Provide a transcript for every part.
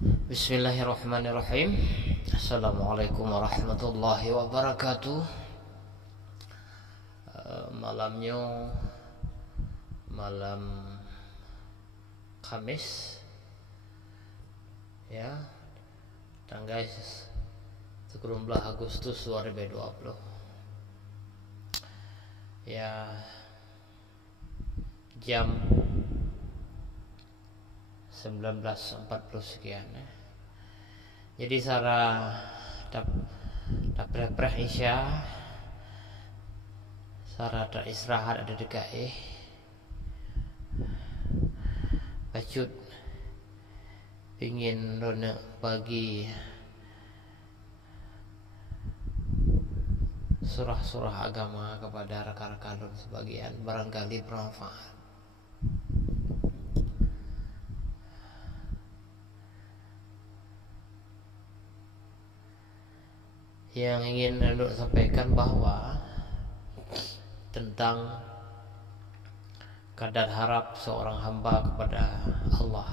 Bismillahirrahmanirrahim. Assalamualaikum warahmatullahi wabarakatuh. Malamnya malam Kamis ya, tanggal 13 Agustus 2020 ya, jam 19.40 sekian ya. Jadi Sarah dapat Isya, Sarah tak istirahat ada dekat bacut ingin ronak bagi surah-surah agama kepada rekan-rekan sebagian, barangkali bermanfaat. Yang ingin Anda sampaikan bahwa tentang kadar harap seorang hamba kepada Allah,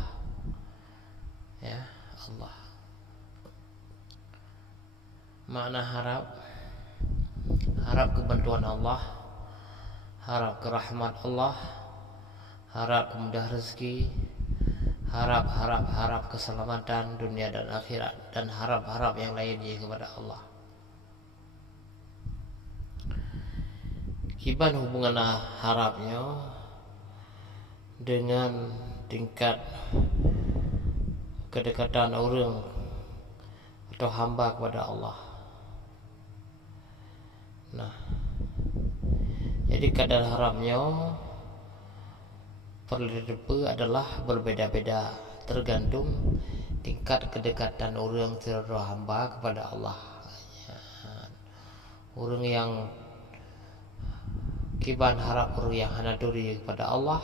ya Allah. Makna harap kebantuan Allah, harap kerahmat Allah, harap kemudahan rezeki, harap keselamatan dunia dan akhirat, dan harap yang lainnya kepada Allah. Kiban hubungan harapnya dengan tingkat kedekatan orang atau hamba kepada Allah. Nah, jadi kadar harapnya adalah berbeda-beda tergantung tingkat kedekatan orang terhadap hamba kepada Allah. Orang yang kiban harap orang yang hana duri kepada Allah,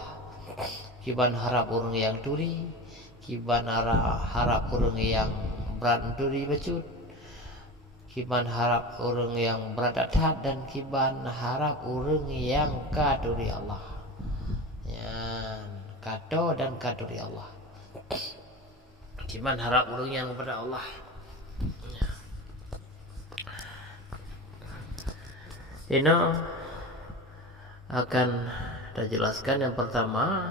kiban harap orang yang duri, kiban harap orang yang berat duri bacut, kiban harap orang yang beradat, dan kiban harap orang yang kaduri Allah. Ya, kado dan kaduri Allah. Kiban harap orang yang kepada Allah. Ya. Ini akan kita jelaskan. Yang pertama,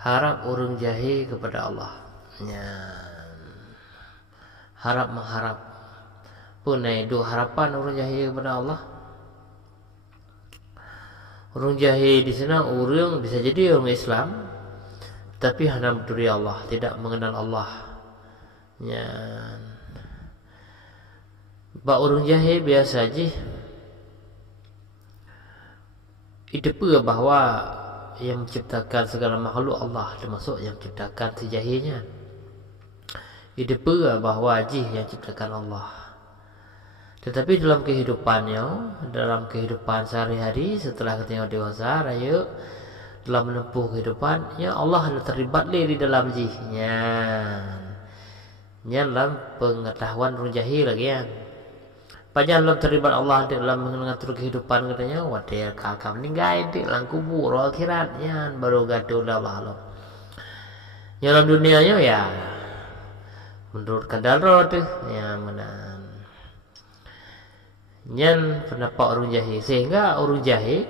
harap orang jahi kepada Allah. Ya. Harap mengharap punai dua harapan orang jahi kepada Allah. Orang jahi di sana orang bisa jadi orang Islam tapi hanya berduri Allah, tidak mengenal Allah. Ya. Bak orang jahi biasa aja idepa bahwa yang menciptakan segala makhluk Allah, termasuk yang menciptakan sejahinya. Idepa bahwa ajih yang menciptakan Allah. Tetapi dalam kehidupannya, dalam kehidupan sehari-hari setelah ketengok dewasa raya, dalam menempuh kehidupannya, Allah ada terlibat di dalam jihnya. Dalam pengetahuan orang jahil lagi ya. Panjang dalam terlibat Allah dalam mengatur kehidupan katanya, wadah kakak meninggal di dalam kubur akhiratnya baru gaduh Allah Allah. Dalam dunianya ya menurut kadar tu ya mana. Nyan pendapat orang jahil, sehingga orang jahil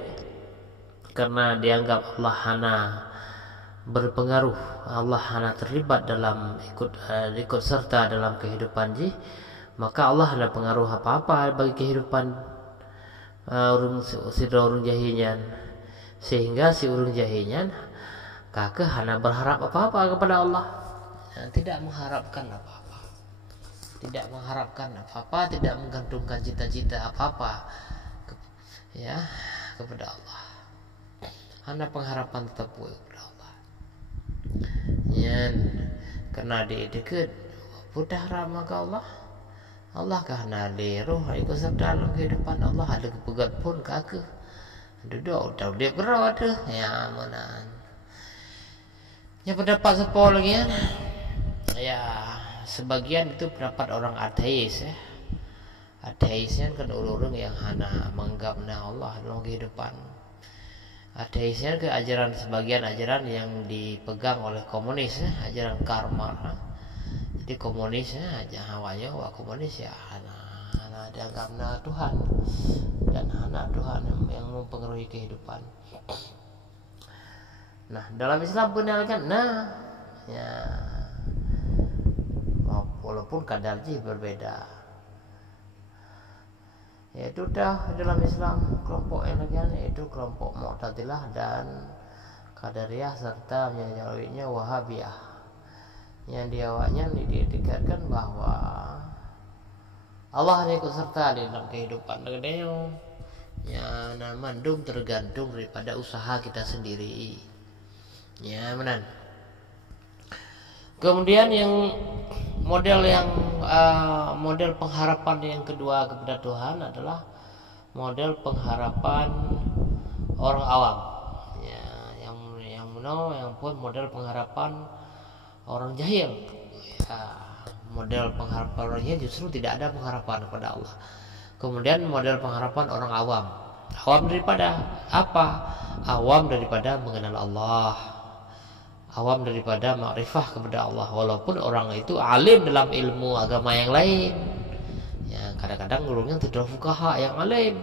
karena dianggap Allah hana berpengaruh, Allah hana terlibat dalam ikut serta dalam kehidupan jih, maka Allah ada pengaruh apa-apa bagi kehidupan orang jahilnya, sehingga si orang jahilnya kakek hana berharap apa-apa kepada Allah, tidak mengharapkan apa-apa, tidak menggantungkan cita-cita apa-apa ya kepada Allah, hanya pengharapan tetap kepada Allah. Karena dia dekat mudah harap maka Allah kahana le roh ikut serta dalam kehidupan Allah, ada kepegat pun kakek duduk dia berat ya mana. Yang pendapat sepuluh lagi ya sebagian itu pendapat orang ateis ya. Ateis kan orang-orang yang hanya menganggap Allah dalam kehidupan. Ateis ke ajaran, sebagian ajaran yang dipegang oleh komunis ya, ajaran karma. Jadi komunisnya jangan hawanya wah komunis ya anak dianggap Tuhan dan anak Tuhan yang mempengaruhi kehidupan. Nah dalam Islam penilaian ya walaupun kadarnya berbeda, yaitu dalam Islam kelompok elegan yaitu kelompok Mu'tazilah dan Qadariyah serta menjauhinya Wahabiyah. Yang diawaknya dikatakan bahwa Allah hanya ikut serta di dalam kehidupan dunia. Ya, mandum tergantung daripada usaha kita sendiri. Ya, benar. Kemudian yang model pengharapan yang kedua kepada Tuhan adalah model pengharapan orang awam. Ya, yang pun model pengharapan orang jahil. Ya, model pengharapan orang jahil justru tidak ada pengharapan kepada Allah. Kemudian model pengharapan orang awam. Awam daripada apa? Awam daripada mengenal Allah. Awam daripada makrifah kepada Allah. Walaupun orang itu alim dalam ilmu agama yang lain. Ya, kadang-kadang gurungnya tidak fuqaha yang alim.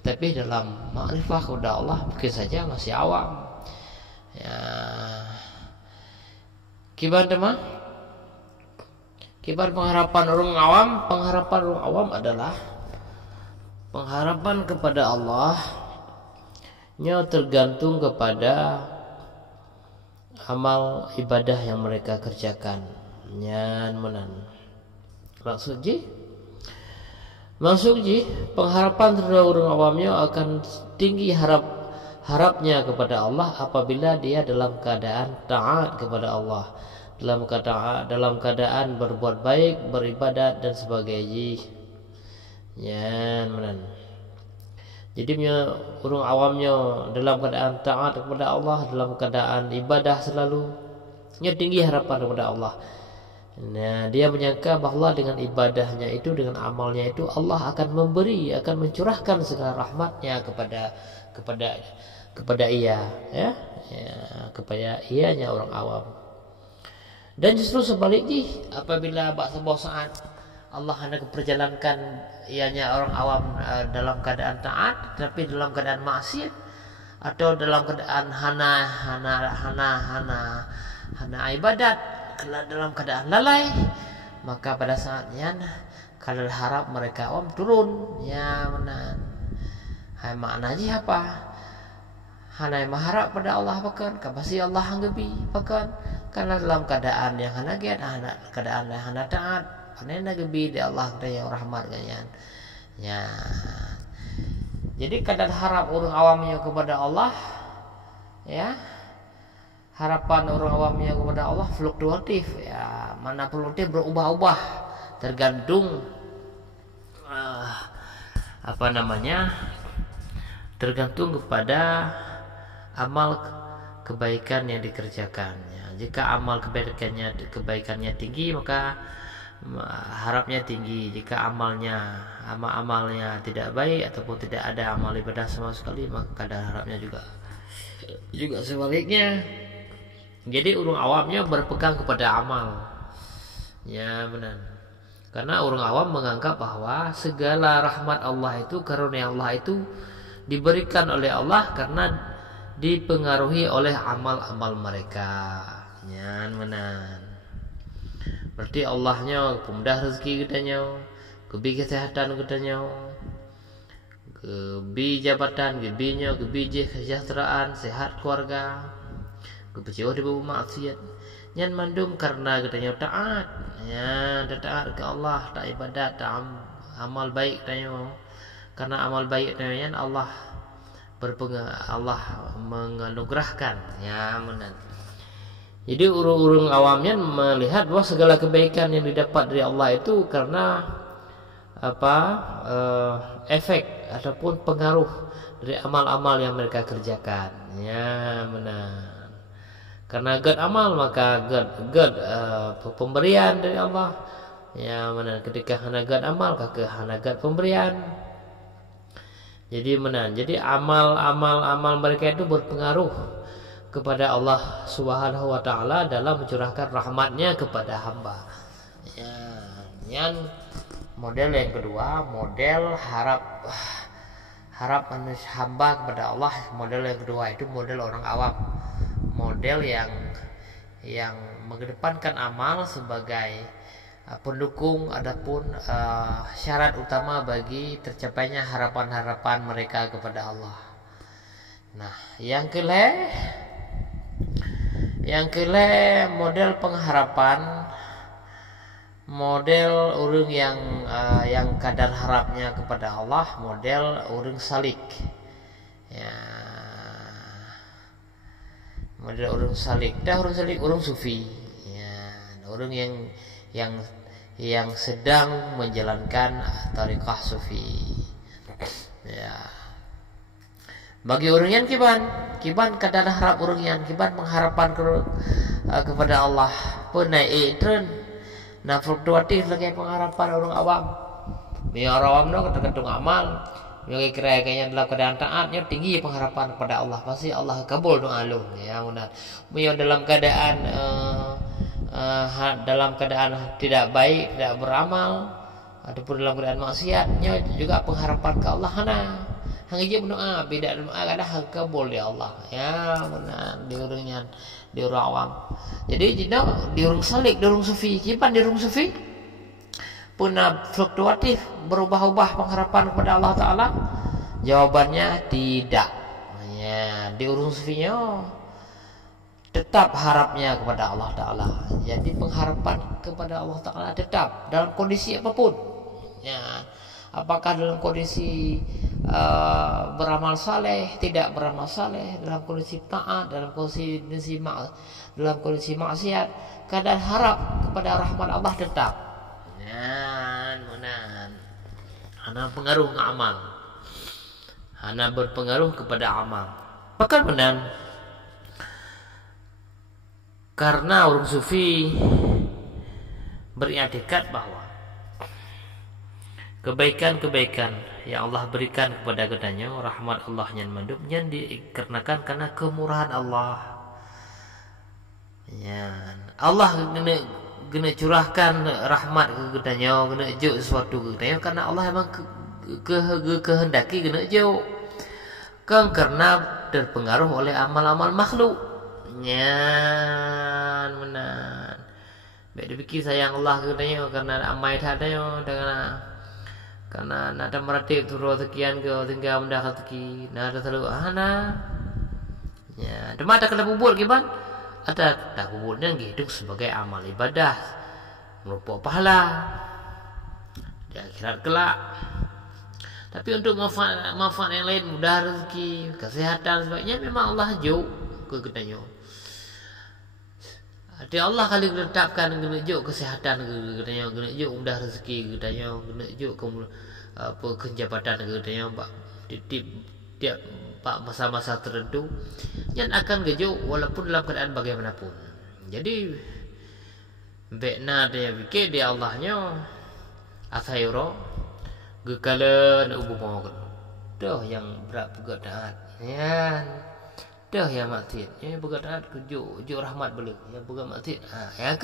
Tapi dalam makrifah kepada Allah mungkin saja masih awam. Ya, kibar pengharapan orang awam adalah pengharapan kepada Allah nya tergantung kepada amal ibadah yang mereka kerjakan. Maksudnya pengharapan terhadap orang awamnya akan tinggi harapnya kepada Allah apabila dia dalam keadaan taat kepada Allah, dalam keadaan berbuat baik, beribadat dan sebagainya. Jadi orang awamnya dalam keadaan taat kepada Allah, dalam keadaan ibadah selalu, tinggi harapan kepada Allah. Nah, dia menyangka bahwa dengan ibadahnya itu, dengan amalnya itu, Allah akan mencurahkan segala rahmatnya kepada ia, kepada ianya orang awam. Dan justru sebaliknya, apabila sebuah saat Allah hendak perjalankan ianya orang awam dalam keadaan taat, tapi dalam keadaan maksiat atau dalam keadaan hana ibadat, dalam keadaan lalai, maka pada saatnya kadar harap mereka awam turun. Ya benar. Maknanya apa? Hana mengharap pada Allah pakan, kapasi Allah hanggebi pakan, karena dalam keadaan yang hana get, keadaan yang hana taat, panena gebi di Allah yang rahmat ganyan. Ya. Jadi kadar harap orang awamnya kepada Allah, ya. Harapan orang awamnya kepada Allah fluktuatif, ya. Mana fluktuatif berubah-ubah, tergantung tergantung kepada amal kebaikan yang dikerjakannya. Jika amal kebaikannya tinggi, maka harapnya tinggi. Jika amalnya tidak baik ataupun tidak ada amal ibadah sama sekali, maka kadar harapnya juga sebaliknya. Jadi orang awamnya berpegang kepada amal. Ya benar. Karena orang awam menganggap bahwa segala rahmat Allah itu, karunia Allah itu diberikan oleh Allah karena dipengaruhi oleh amal-amal mereka. Ya benar. Berarti Allahnya kemudah rezeki kitanya, kebi kesehatan kitanya, kebi jabatan, kebi kesejahteraan, sehat keluarga, kebi jauh dari maksiat. Nyan mandum karena kitanya taat, ya taat ke Allah, tak ibadat, tak amal baik kitanya. Karena amal baik kitanya Allah menganugerahkan. Ya benar. Jadi urung awamnya melihat bahwa segala kebaikan yang didapat dari Allah itu karena efek ataupun pengaruh dari amal-amal yang mereka kerjakan. Ya benar. Karena God amal maka God pemberian dari Allah. Ya benar. Ketika hana God amal maka hana God pemberian. Jadi benar. Jadi amal mereka itu berpengaruh kepada Allah Subhanahu wa taala dalam mencurahkan rahmatnya kepada hamba. Ya, yang model yang kedua, model harap manusia hamba kepada Allah. Model yang kedua itu model orang awam, model yang mengedepankan amal sebagai pendukung, adapun syarat utama bagi tercapainya harapan-harapan mereka kepada Allah. Nah, yang kele model pengharapan, model orang yang kadar harapnya kepada Allah, model orang salik. Ya, model orang salik. Orang sufi. Ya, orang yang sedang menjalankan tariqah sufi. Ya. Bagi orang yang kiban kadar harap orang yang kiban mengharapkan kepada Allah penaik tren. Nah, fluktuatif lagi pengharapan orang awam. Orang awam no tergantung amal. Yang kira-kira dalam keadaan taatnya tinggi pengharapan kepada Allah, pasti Allah kabul doa lu. Ya, benar. Dalam keadaan tidak baik, tidak beramal, ataupun dalam keadaan maksiatnya juga pengharapan ke Allah hang ije berdoa, beda doa kada hang kabul ya Allah. Ya, benar. Di orang awam. Jadi di orang salik, di orang sufi, kipan di orang sufi punah fluktuatif, berubah-ubah pengharapan kepada Allah Ta'ala. Jawabannya tidak. Ya, di orang sufinya tetap harapnya kepada Allah Ta'ala. Jadi pengharapan kepada Allah Ta'ala tetap dalam kondisi apapun. Ya, apakah dalam kondisi beramal saleh, tidak beramal saleh, dalam kondisi taat, dalam kondisi maksiat, kadar harap kepada rahmat Allah tetap. Hana pengaruh ke amal, hana berpengaruh kepada amal. Bahkan benar, karena orang sufi beriktikad bahwa kebaikan-kebaikan yang Allah berikan kepada kedanya, rahmat Allah yang mandub, yang dikarenakan karena kemurahan Allah. Ya, Allah kena curahkan rahmat ke kedanya, kena juk sesuatu ke kedanya karena Allah memang kehendaki kena juk. Kan karena terpengaruh oleh amal-amal makhluk. Ya, benar. Baik dipikir sayang Allah ke kedanya karena amai tadanya dengan karena nada meratib turu sekian ke tinggal mendapat teki nada selalu ya demam ada kena bubul gimana ada tak bubulnya hidup sebagai amal ibadah merupakan pahala di akhirat kelak. Tapi untuk manfaat yang lain, mudah rezeki, kesehatan sebagainya, memang Allah jauh ke kedanya. Hati Allah kali letakkan kena juk kesehatan ke kedanya, kena juk mudah rezeki ke kedanya, kena juk penjabatan ke kedanya, tiap masa-masa tertentu yang akan gejuk walaupun dalam keadaan bagaimanapun. Jadi bekna dia fikir dia Allahnya asayro gekalan ubumo dah yang berat pegat taat ya dah yang maksiat ya pegat taat gejuk rahmat boleh yang pegat maksiat yang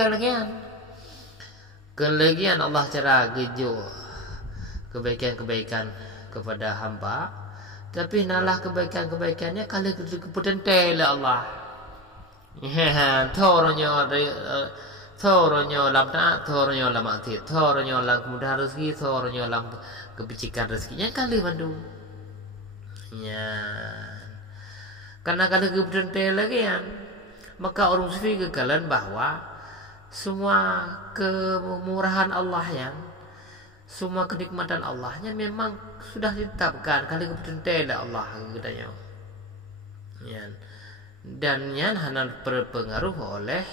kelegian Allah cara gejuk kebaikan-kebaikan kepada hamba, tapi nalah kebaikan-kebaikannya kalau keputentai lah Allah. Ya, thoronyo lam taat, thoronyo lam maksiat, thoronyo lam kemudahan rezeki, thoronyo lam kebecikan rezekinya kali mandu. Ya. Karena kalau keputentai lagi ya, maka orang sufi kekalan bahwa semua kemurahan Allah yang semua kenikmatan Allahnya memang sudah ditetapkan kali keputusan Allah katanya. Ya. Dan yang hanya berpengaruh oleh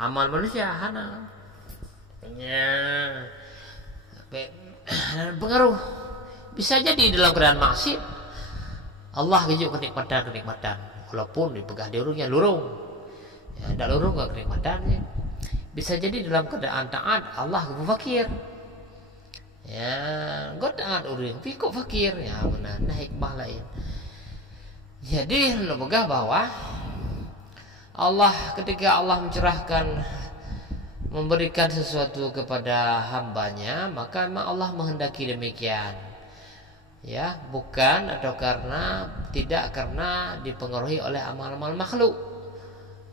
amal manusia hana. Ya. Pengaruh bisa jadi dalam keadaan maksiat Allah kejuk kenikmatan walaupun dipegah di urungnya lurung. Ya, tidak lurung ke kenikmatannya. Bisa jadi dalam keadaan taat Allah fakir. Ya, kau taat orang, tapi kok fakir? Ya, benar, nah hikmah lain. Jadi, lo begah bahwa Allah ketika Allah mencurahkan memberikan sesuatu kepada hambanya, maka memang Allah menghendaki demikian. Ya, bukan atau tidak karena dipengaruhi oleh amal-amal makhluk.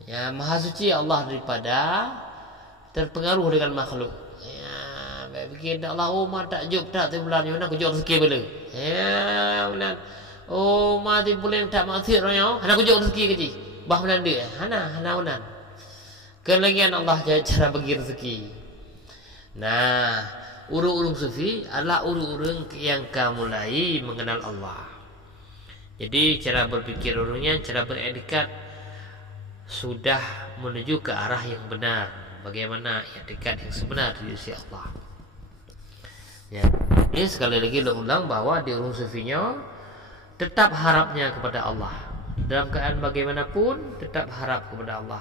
Ya, maha suci Allah daripada terpengaruh dengan makhluk. Ya, bikin Allah takjub tak tu bulan mana kujur rezeki bila. Ya, benar. Mati bulan tak maksiat royo, hana kujur rezeki keji. Bah benar dia. Hana benar. Kelebihan Allah cara bagi rezeki. Nah, urung-urung sufi adalah urung-urung yang mulai mengenal Allah. Jadi cara berpikir urungnya, cara beretikat sudah menuju ke arah yang benar. Bagaimana etikat yang sebenar di sisi Allah. Ya, ini sekali lagi ulang bahwa di urung sufinya tetap harapnya kepada Allah. Dalam keadaan bagaimanapun tetap harap kepada Allah.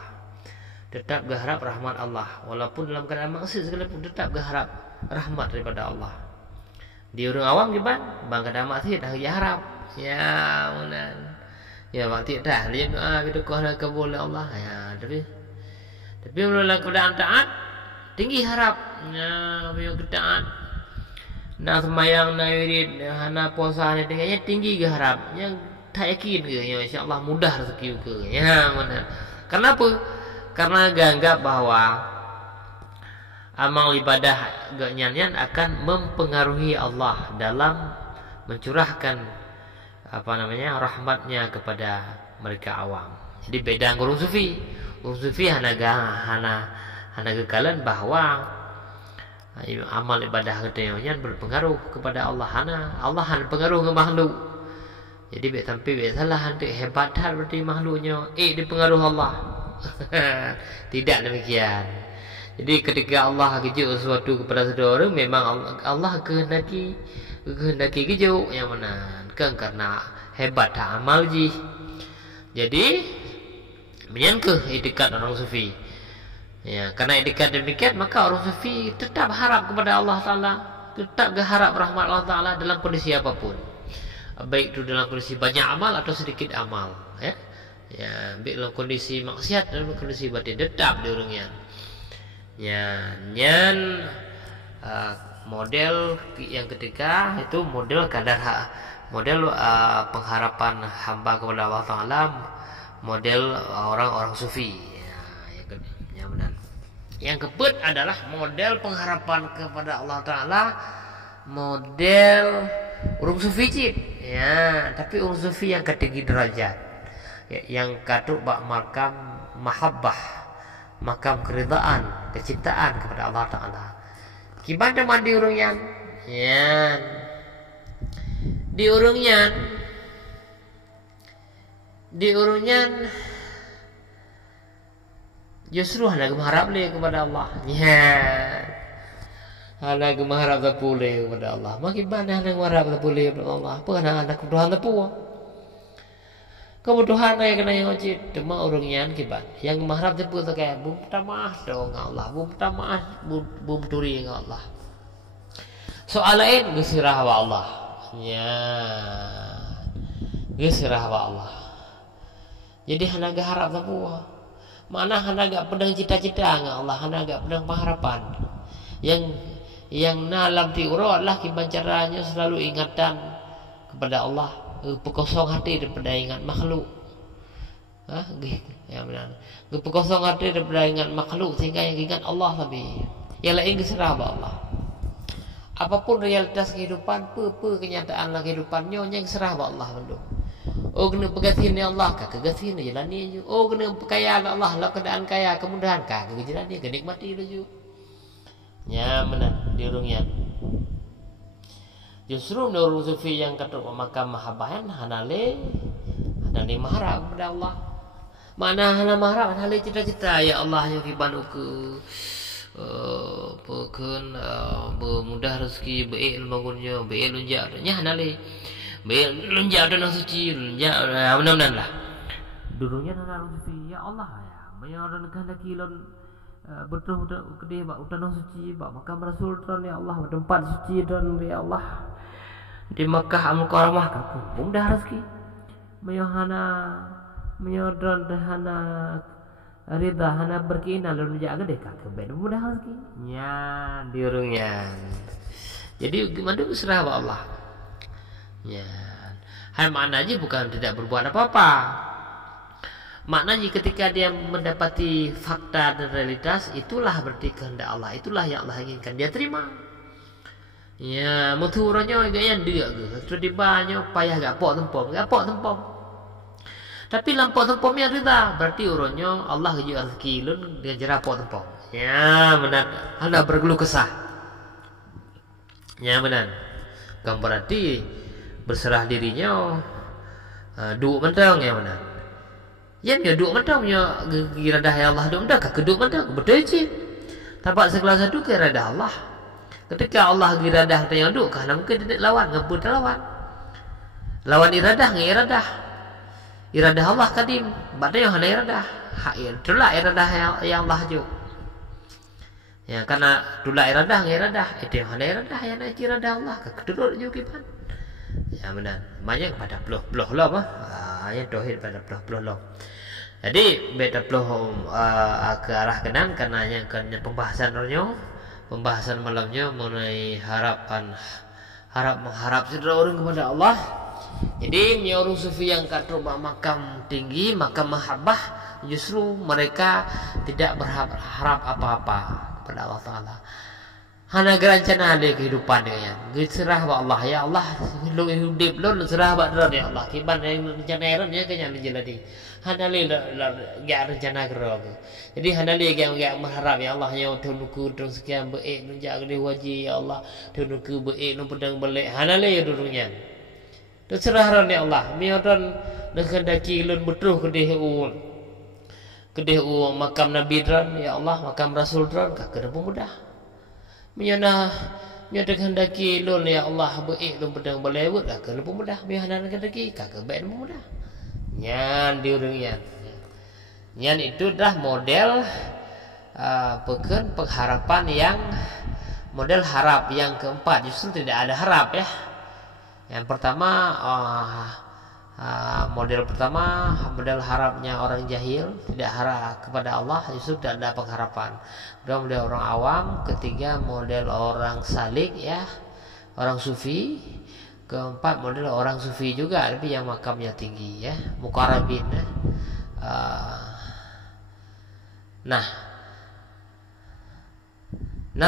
Tetap berharap rahmat Allah, walaupun dalam keadaan maksiat sekalipun tetap berharap rahmat daripada Allah. Di orang awam gimana? Bang keadaan maksiat dah harap. Ya, munan. Ya, waktu dah dia doa kita kuasa kabul Allah. Ya, tapi dalam keadaan taat tinggi harap. Ya, biar taat. Nak sembahyang, nak wirid, nak puasa ni tinggi ke harap. Yang tak yakin ke, ya insya-Allah mudah rezeki ke. Ya, munan. Kenapa? Karena anggap bahwa amal ibadah nyanyian akan mempengaruhi Allah dalam mencurahkan rahmatnya kepada mereka awam. Jadi beda dengan urung sufi. Urung sufi hana kekalan bahwa amal ibadah nyanyian berpengaruh kepada Allah. Allah hana pengaruh ke makhluk. Jadi sampai salah hantu hebat berarti makhluknya dipengaruh Allah. Tidak demikian. Jadi ketika Allah kejuk sesuatu kepada seseorang, memang Allah kehendaki kejuk yang mana kan karena hebat amal ji. Jadi menyangka etikat orang sufi. Ya, karena etikat demikian maka orang sufi tetap harap kepada Allah Taala, tetap berharap rahmat Allah Taala dalam kondisi apapun. Baik itu dalam kondisi banyak amal atau sedikit amal, ya. Ya, dalam kondisi maksiat dalam kondisi batin tetap di orangnya. Ya, model yang ketiga itu model pengharapan hamba kepada Allah Taala, model orang-orang sufi. Ya, benar. Yang keempat adalah model pengharapan kepada Allah Taala, model orang sufi cip. Ya, tapi orang sufi yang ketinggi derajat. Yang katuk makam mahabbah, makam keridaan, kecintaan kepada Allah Ta'ala. Gimana mandi urungnya? Ya, di urungnya justru hanya mengharap kepada Allah. Ya, hanya mengharap terpulih kepada Allah. Bagaimana hanya mengharap terpulih kepada Allah? Apa hanya kebutuhan terpulih? Kebutuhan yang kena yang wajib cuma orangnya kibat yang mengharap jemput kayak bum tamah dong Allah, bum tamah bum turi dengan Allah. Soal lain gesirah wa Allah. Ya, gesirah wa Allah. Jadi hana gak harap semua. Mana hana gak pedang cita-cita dengan Allah, hana gak pedang pengharapan. Yang nalam tiuro adalah kiban caranya selalu ingatan kepada Allah. Pekosong hati daripada ingat makhluk. Ya benar. Pekosong hati daripada ingat makhluk sehingga yang ingat Allah tapi yang lain keserah Allah. Apapun realitas kehidupan, kenyataan kehidupannya yang serah Allah benda. Kena pegatin Allah kah kegatin jalani je. Kena kaya Allah lah keadaan kaya kemudahan kah kejalani kenikmati je. Ya benar di urungnya. Justru menurut sufi yang kata makam mahabbahan hanale maharap kepada Allah. Mana hana maharap hanale cita-cita ya Allah yang kiban ke pekan bermudah rezeki baik bangunnya baik lunjak nya hanale baik lunjak dan suci lunjak mudah-mudahan lah. Dulunya nang sufi ya Allah ya banyak kehendaki lon betul kedih bak utan suci bak makam Rasul ya Allah tempat suci dan ya Allah di Makkah Al-Mukarramah kampung dah rezeki menyodron hana rida hana berkina lalu jaga deh kakek ben mudah lagi nya diurungnya. Jadi gimana serah wa Allah ya. Hai maknanya bukan tidak berbuat apa-apa. Maknanya ketika dia mendapati fakta dan realitas, itulah berarti kehendak Allah, itulah yang Allah inginkan dia terima. Ya, muturannya gaya dia ke, tu di banyak payah gak pok tempom. Tapi lampau tempomnya rida, berarti urunnya Allah juga rezeki lun dia jerah pok tempom. Ya, benar. Anda bergeluh kesah. Ya, benar. Kan berarti berserah dirinya duk mentang ya benar. Ya dia duk mentang punya iradah ya Allah duk mentang ke duk mentang betul je. Tapak sekelas satu ke iradah Allah. Ketika Allah iradah yang duk karena mungkin tidak lawan ngapun lawan. Lawan iradah nge iradah. Iradah Allah kadim, badai yang hana iradah. Hak itulah iradah yang Allah juga. Ya karena itulah iradah nge iradah, itu yang hana iradah yang naik iradah Allah keduduk juga kan. Ya benar. Banyak pada peluh lah mah. Ayat tauhid pada peluh lah. Jadi beta peluh ke arah kanan karena yang pembahasan malamnya mengenai mengharap saudara orang kepada Allah. Jadi orang sufi yang kata makam tinggi, makam mahabbah, justru mereka tidak berharap apa-apa kepada Allah Taala. Hana gerancana ada kehidupan dengan serah ba Allah ya Allah lu hidup lu serah ba ya Allah kiban yang rencana ya kanya menjalani hana le ga rencana gerog jadi hana le ga mengharap ya Allah ya tunuku dong sekian baik menjaga gede waji ya Allah tunuku baik nu pedang balik hana le dudunya tu serah ya Allah miodon nekandaki lun betuh kedeh makam nabi dran ya Allah makam rasul dran ka kada mudah menyana hendaki lun ya Allah baik lun pedang belewet lah ke lebih mudah bihanan hendaki kagak baik lebih mudah nyan diurung nyan itu dah model pengharapan yang model harap yang keempat justru tidak ada harap ya. Yang pertama model harapnya orang jahil tidak harap kepada Allah justru tidak ada pengharapan. Kedua model orang awam, ketiga model orang salik ya, orang sufi, keempat model orang sufi juga tapi yang makamnya tinggi ya, muqarrabin ya. Nah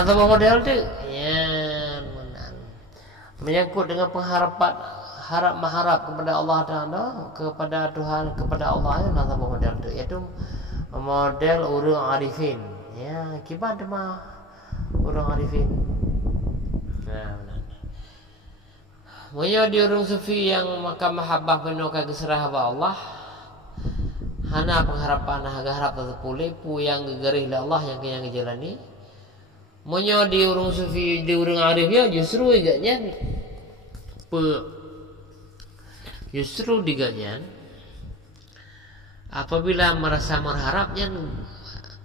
model itu ya menyangkut dengan pengharapan mengharap kepada Allah Taala, kepada Tuhan, kepada Allah ya nata model itu yaitu model urang arifin ya kiban mah urang arifin. Nah benar. Moyo di urang sufi yang maka mahabbah penuh ka serah ba Allah hana pengharapan harap terpulih pu yang gegerih Allah yang ngejalani. Moyo di urang sufi di urang arifnya justru iganya justru diganya apabila merasa berharapnya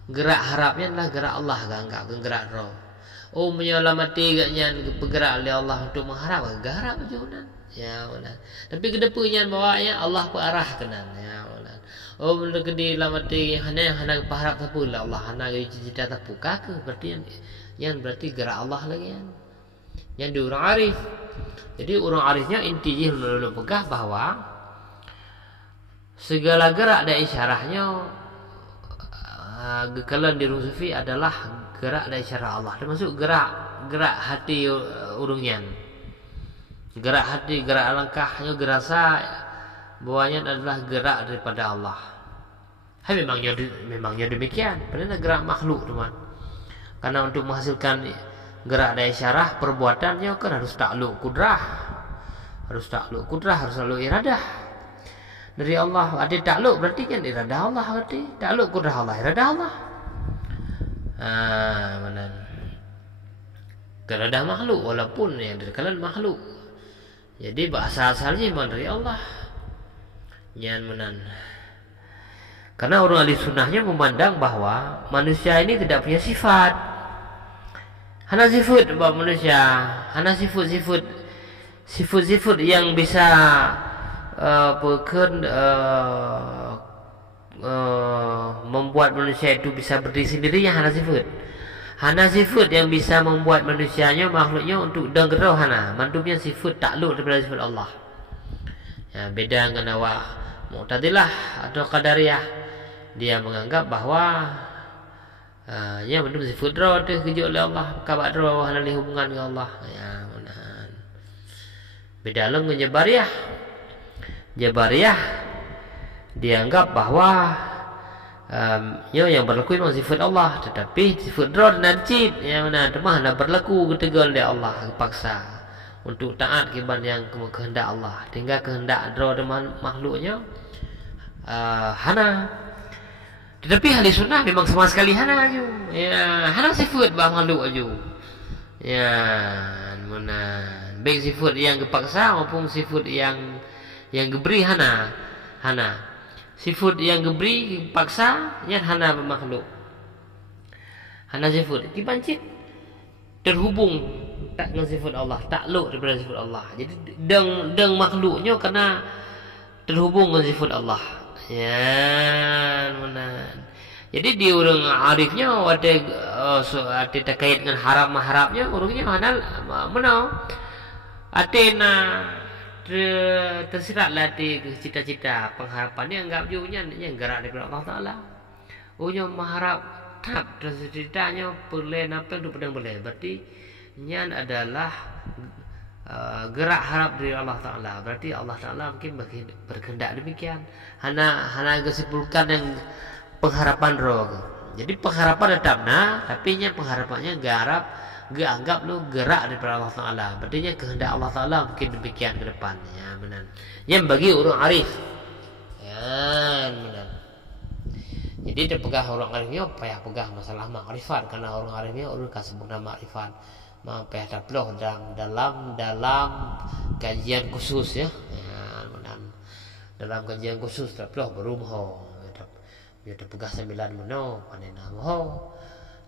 gerak harapnya adalah gerak Allah enggak gerak roh. Oh menyelamati gaknya bergerak oleh Allah untuk mengharap garap juga ya benar. Tapi kedepannya bawanya Allah perarah kenan ya benar. Oh benda kedi lamati hana berharap tapi Allah hana cita tapi kak berarti yang berarti gerak Allah lagi yang di orang arif. Jadi orang arifnya intinya lalu pegah bahwa segala gerak dan isyarahnya gekalan di ruang sufi adalah gerak dan isyarah Allah. Termasuk gerak hati urungnya. Gerak hati, gerak langkahnya, gerasa bawahnya adalah gerak daripada Allah. Memangnya demikian. Padahal gerak makhluk teman. Karena untuk menghasilkan gerak dan isyarah perbuatannya kan harus takluk kudrah, harus takluk iradah dari Allah. Ada takluk berarti kan iradah Allah, berarti takluk kudrah Allah, iradah Allah. Benar. Iradah makhluk walaupun yang dari kalangan makhluk. Jadi bahasa asalnya memang dari Allah. Yang menan. Karena orang ahli sunnahnya memandang bahwa manusia ini tidak punya sifat. Hana sifat buat manusia, hana sifat yang bisa membuat manusia itu bisa berdiri sendiri yang hana sifat. Hana sifat yang bisa membuat manusianya, makhluknya untuk dengerau hana. Mandumnya sifat takluk daripada sifat Allah. Ya, beda dengan awak Mu'tazilah atau Qadariyah. Dia menganggap bahawa ya mandum sifat roh tu kejut oleh Allah, kabat roh hana hubungan dengan Allah. Ya, menahan. Beda dengan Jabariyah. Jabariyah dianggap bahawa yang berlaku memang sifat Allah, tetapi sifat roh dan cip yang mana temah nak berlaku ketegal oleh Allah paksa untuk taat kiban yang kehendak Allah, tinggal kehendak roh dan makhluknya hana. Tetapi ahli sunnah memang sama sekali hana aju. Ya, hana sifat bah makhluk aju. Ya, mana baik sifat yang kepaksa maupun sifat yang diberi hana. Sifat yang diberi paksa yang hana makhluk. Hana sifat dipancit terhubung tak dengan sifat Allah, takluk daripada sifat Allah. Jadi deng makhluknya kena terhubung dengan sifat Allah. Ya, mana. Jadi di orang arifnya ada terkait dengan harap-harapnya orangnya mana atena tersiratlah di cita-cita pengharapannya anggap juga yang gerak daripada Allah Taala. Ohnya mengharap tak ceritanya perlen apa untuk pedang boleh. Berarti nyan adalah gerak harap dari Allah Taala. Berarti Allah Taala mungkin berkehendak demikian. Hana kesimpulkan yang pengharapan roh. Jadi pengharapan tetapna, tapi nya pengharapannya garap anggap lu gerak daripada Allah Taala. Berarti nya kehendak Allah Taala mungkin demikian ke depan. Ya, benar. Yang bagi orang arif. Ya, benar. Jadi terpegang orang arifnya payah pegang masalah makrifat, karena orang arifnya orang kasempurna makrifat. Payah taploh dalam kajian khusus ya. Ya, benar. Dalam kajian khusus taploh berumho. Ya terpegang 9 meno panena moho.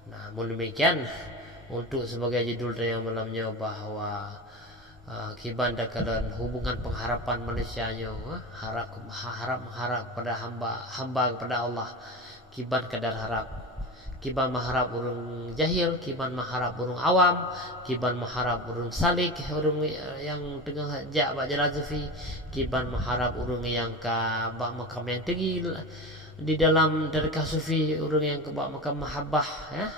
Nah, demikian untuk sebagai judul yang malamnya bahawa kiban dan hubungan pengharapan manusianya, harap pada hamba kepada Allah, kiban kadar harap, kiban mengharap urung jahil, kiban mengharap urung awam, kiban mengharap urung salik, urung yang tengah jak jalan sufi, kiban mengharap urung yang ke makam yang tinggi di dalam tarekat sufi, urung yang ke makam mahabbah ya.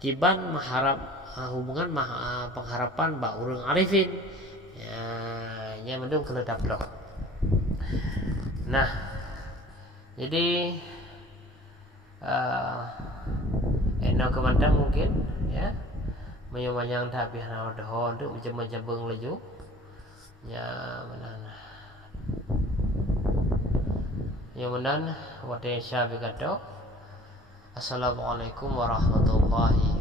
Kiban mengharap hubungan pengharapan bak urang arifin. Ya, yang mendung kena daplok. Nah, jadi eno kemandang mungkin ya. Mayang tapi hana doh untuk macam-macam leju. Ya, mana. Yang menan wate syabi kata. Assalamualaikum warahmatullahi